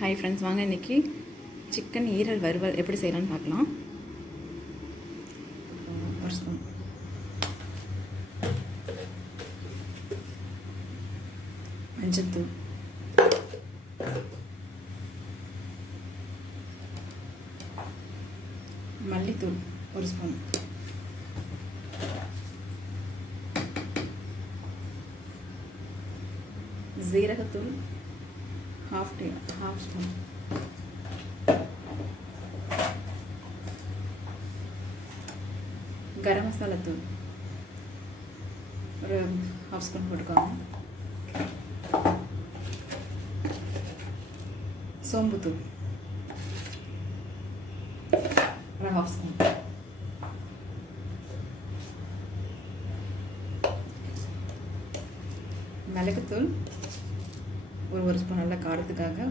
Hi friends, வாங்க இன்றைக்கி chicken ஈரல் வறுவல் எப்படி செய்யலான்னு பார்க்கலாம். ஒரு ஸ்பூன் மஞ்சள்தூள், மல்லித்தூள் ஒரு ஸ்பூன், ஜீரகத்தூள் half ஸ்பூன், கரம் மசாலா தூள் ஒரு half ஸ்பூன் போட்டுக்கோங்க, சோம்புத்தூள் ஒரு half ஸ்பூன், மிளகுத்தூள் ஒரு ஸ்பூன் நல்லா காரத்துக்காக,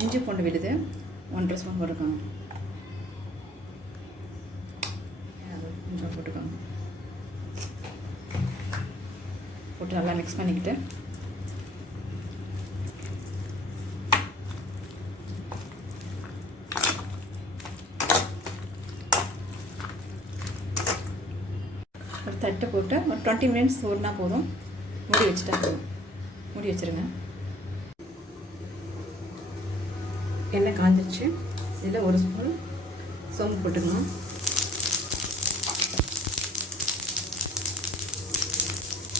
இஞ்சி பூண்டு விழுது 1.5 ஸ்பூன் போட்டுக்கோங்க, கொஞ்சம் போட்டுக்கோங்க, போட்டு நல்லா மிக்ஸ் பண்ணிக்கிட்டு ஒரு தட்டை போட்டு ஒரு 20 மினிட்ஸ் ஊறினா போதும். மூடி வச்சுட்டா போதும். மூடி வச்சுருங்க. எண்ணெய் காஞ்சிருச்சு. இதில் ஒரு ஸ்பூன் சோம்பு போட்டுக்கணும்.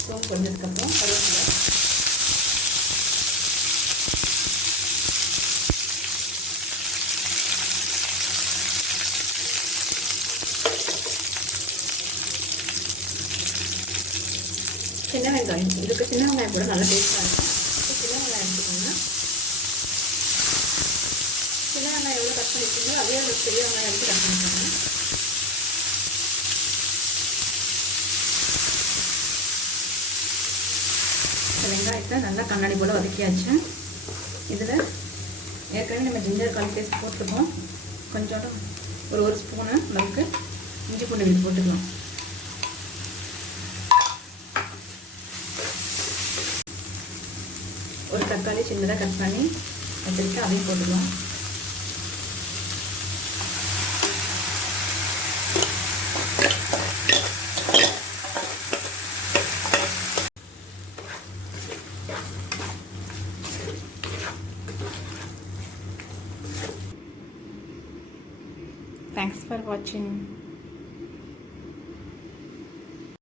சோம்பு கொஞ்சதுக்கப்புறம் கருவேப்பிலை, சின்ன வெங்காயம். இதுக்கு சின்ன வெங்காயம் கூட நல்லா டேஸ்ட்டாக இருக்கும். சின்ன வெங்காயம் எடுத்துக்கோங்க. சின்ன வெங்காயம் எவ்வளோ கட் பண்ணிக்கோங்க அதே ஒரு பெரிய வெங்காயம் எடுத்து கட் பண்ணிக்கோங்க. இந்த வெங்காயத்தை நல்லா கண்ணாடி போல் வதக்கியாச்சு. இதில் ஏற்கனவே நம்ம ஜிஞ்சர் கால் பேஸ்ட் போட்டுருக்கோம். கொஞ்சோட ஒரு ஸ்பூனு நமக்கு இஞ்சி பூண்டு விழுது போட்டுக்கலாம். ஒரு தக்காளி சின்னதாக கட் பண்ணி வச்சுருக்கு, அதையும் போட்டுக்கலாம். Thanks for watching.